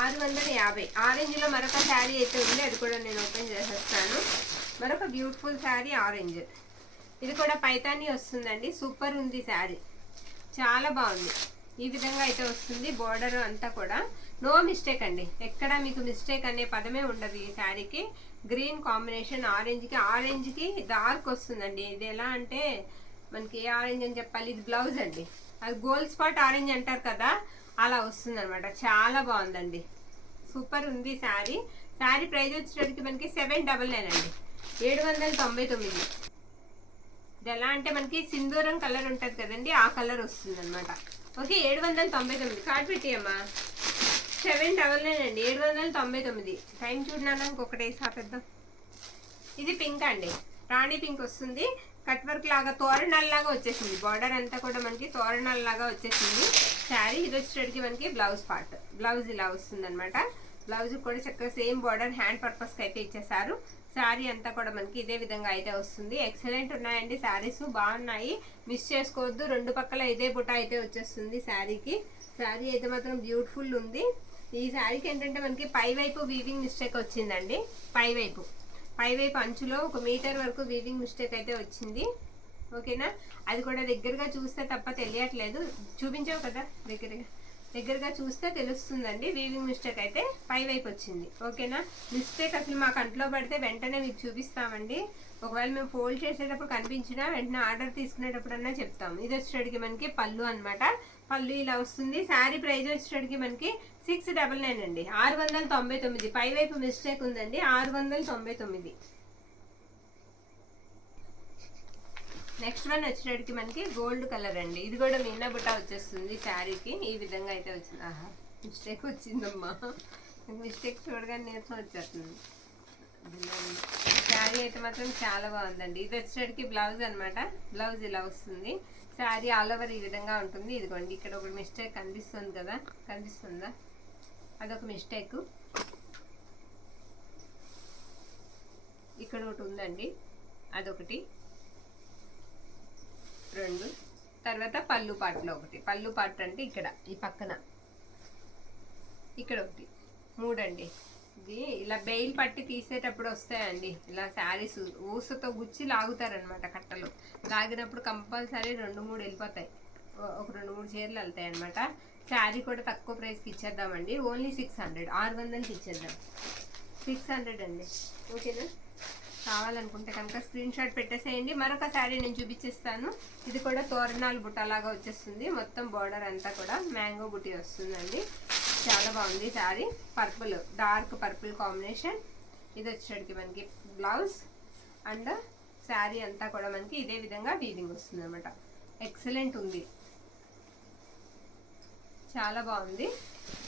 650. ఆరెంజ్లో మరొక శారీ అయితే ఉంది, అది కూడా నేను ఓపెన్ చేసేస్తాను. మరొక బ్యూటిఫుల్ శారీ ఆరెంజ్, ఇది కూడా పైతాని వస్తుందండి, సూపర్ ఉంది శారీ, చాలా బాగుంది. ఈ విధంగా అయితే వస్తుంది, బోర్డర్ అంతా కూడా నో మిస్టేక్ అండి, ఎక్కడ మీకు మిస్టేక్ అనే పదమే ఉండదు ఈ శారీకి. గ్రీన్ కాంబినేషన్ ఆరెంజ్కి డార్క్ వస్తుందండి. ఇది ఎలా అంటే మనకి ఏ ఆరెంజ్ అని చెప్పాలి, ఇది బ్లౌజ్ అండి, అది గోల్డ్ స్పాట్ ఆరెంజ్ అంటారు కదా, అలా వస్తుంది అనమాట, చాలా బాగుందండి, సూపర్ ఉంది శారీ. శారీ ప్రైస్ వచ్చేటికి మనకి 799 అండి, 799. ఇది ఎలా అంటే మనకి సింధూరం కలర్ ఉంటుంది కదండి, ఆ కలర్ వస్తుంది అనమాట. ఓకే, 799. కార్డ్ పెట్టియమ్మా, 799 అండి, 799. టైం చూడనా, ఇంకొకటి వేసి ఆపేద్దాం. ఇది పింక్ అండి, రాణి పింక్ వస్తుంది, కట్ వర్క్ లాగా తోరణాలలాగా వచ్చేసింది, బార్డర్ అంతా కూడా మనకి తోరణాలలాగా వచ్చేసింది శారీ. ఇది వచ్చేటికి మనకి బ్లౌజ్ పార్ట్, బ్లౌజ్ ఇలా వస్తుంది అనమాట. బ్లౌజ్ కూడా చక్కగా సేమ్ బార్డర్ హ్యాండ్ పర్పస్కి అయితే ఇచ్చేసారు. శారీ అంతా కూడా మనకి ఇదే విధంగా అయితే వస్తుంది. ఎక్సలెంట్ ఉన్నాయండి శారీస్, బాగున్నాయి, మిస్ చేసుకోవద్దు. రెండు పక్కల ఇదే బుట్ట అయితే వచ్చేస్తుంది శారీకి. శారీ అయితే మాత్రం బ్యూటిఫుల్ ఉంది. ఈ శారీకి ఏంటంటే మనకి పై వైపు వీవింగ్ మిస్టేక్ వచ్చిందండి, పై వైపు అంచులో 1 మీటర్ వరకు వీవింగ్ మిస్టేక్ అయితే వచ్చింది. ఓకేనా, అది కూడా దగ్గరగా చూస్తే తప్ప తెలియట్లేదు, చూపించావు కదా, దగ్గరగా చూస్తే తెలుస్తుందండి. వీవింగ్ మిస్టేక్ అయితే పై వైపు వచ్చింది. ఓకేనా, మిస్టేక్ అసలు మా కంట్లో పడితే వెంటనే మీకు చూపిస్తామండి. ఒకవేళ మేము ఫోల్డ్ చేసేటప్పుడు కనిపించినా వెంటనే ఆర్డర్ తీసుకునేటప్పుడన్నా చెప్తాం. ఇది వచ్చేటికి మనకి పళ్ళు అనమాట, పళ్ళు ఇలా వస్తుంది. శారీ ప్రైస్ వచ్చేటికి మనకి 699 అండి, 699. పై వైపు మిస్టేక్ ఉందండి, 699. నెక్స్ట్ వన్ వచ్చేటికి మనకి గోల్డ్ కలర్ అండి, ఇది కూడా మీనా బుట్ట వచ్చేస్తుంది శారీకి. ఈ విధంగా అయితే వచ్చింది. ఆహా, మిస్టేక్ వచ్చిందమ్మా, మిస్టేక్ చూడగానే నీరసం వచ్చేస్తుంది. శారీ అయితే మాత్రం చాలా బాగుందండి. ఇది వచ్చేటికి బ్లౌజ్ అనమాట, బ్లౌజ్ ఇలా వస్తుంది. శారీ ఆల్ ఓవర్ ఈ విధంగా ఉంటుంది. ఇదిగోండి, ఇక్కడ ఒక మిస్టేక్ కనిపిస్తుంది కదా, కనిపిస్తుందా, అదొక మిస్టేక్. ఇక్కడ ఒకటి ఉందండి, అదొకటి, 2. తర్వాత పళ్ళు పాటలో ఒకటి, పళ్ళు పాట అంటే ఇక్కడ ఈ పక్కన, ఇక్కడ ఒకటి, 3 అండి. ఇది ఇలా బెయిల్ పట్టి తీసేటప్పుడు వస్తాయండి ఇలా శారీస్, ఊసతో గుచ్చి లాగుతారనమాట, కట్టలు లాగినప్పుడు కంపల్సరీ 2-3 వెళ్ళిపోతాయి, ఒక 2-3 చీరలు వెళ్తాయి అనమాట. శారీ కూడా తక్కువ ప్రైస్కి ఇచ్చేద్దామండి, ఓన్లీ 600, 600కి ఇచ్చేద్దాం, 600 అండి. ఓకేనా, కావాలనుకుంటే కనుక స్క్రీన్ షాట్ పెట్టేసేయండి. మరొక శారీ నేను చూపించేస్తాను. ఇది కూడా తోరణాలు బుట్టలాగా వచ్చేస్తుంది, మొత్తం బార్డర్ అంతా కూడా మ్యాంగో బుట్టి వస్తుందండి. చాలా బాగుంది sari. Purple, dark purple combination. ఇది వచ్చేటికి మనకి బ్లౌజ్ అండ్ శారీ అంతా కూడా మనకి ఇదే విధంగా వీవింగ్ వస్తుంది అనమాట. ఎక్సలెంట్ ఉంది, చాలా బాగుంది.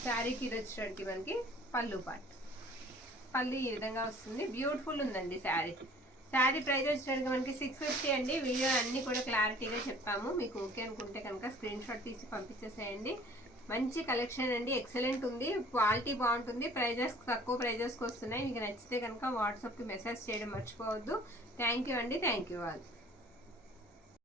శారీకి ఇది వచ్చేటికి మనకి పళ్ళు పార్ట్, పళ్ళు ఈ విధంగా వస్తుంది. బ్యూటిఫుల్ ఉందండి శారీ. శారీ ప్రైస్ వచ్చేటికి మనకి 650 అండి. వీడియో అన్నీ కూడా క్లారిటీగా చెప్పాము. మీకు ఓకే అనుకుంటే కనుక స్క్రీన్ షాట్ తీసి పంపించేసేయండి. మంచి కలెక్షన్ అండి, ఎక్సలెంట్ ఉంది, క్వాలిటీ బాగుంటుంది, ప్రైజెస్ తక్కువ ప్రైజెస్కి వస్తున్నాయి. మీకు నచ్చితే కనుక వాట్సాప్కి మెసేజ్ చేయడం మర్చిపోవద్దు. థ్యాంక్ యూ అండి, థ్యాంక్ యూ ఆల్.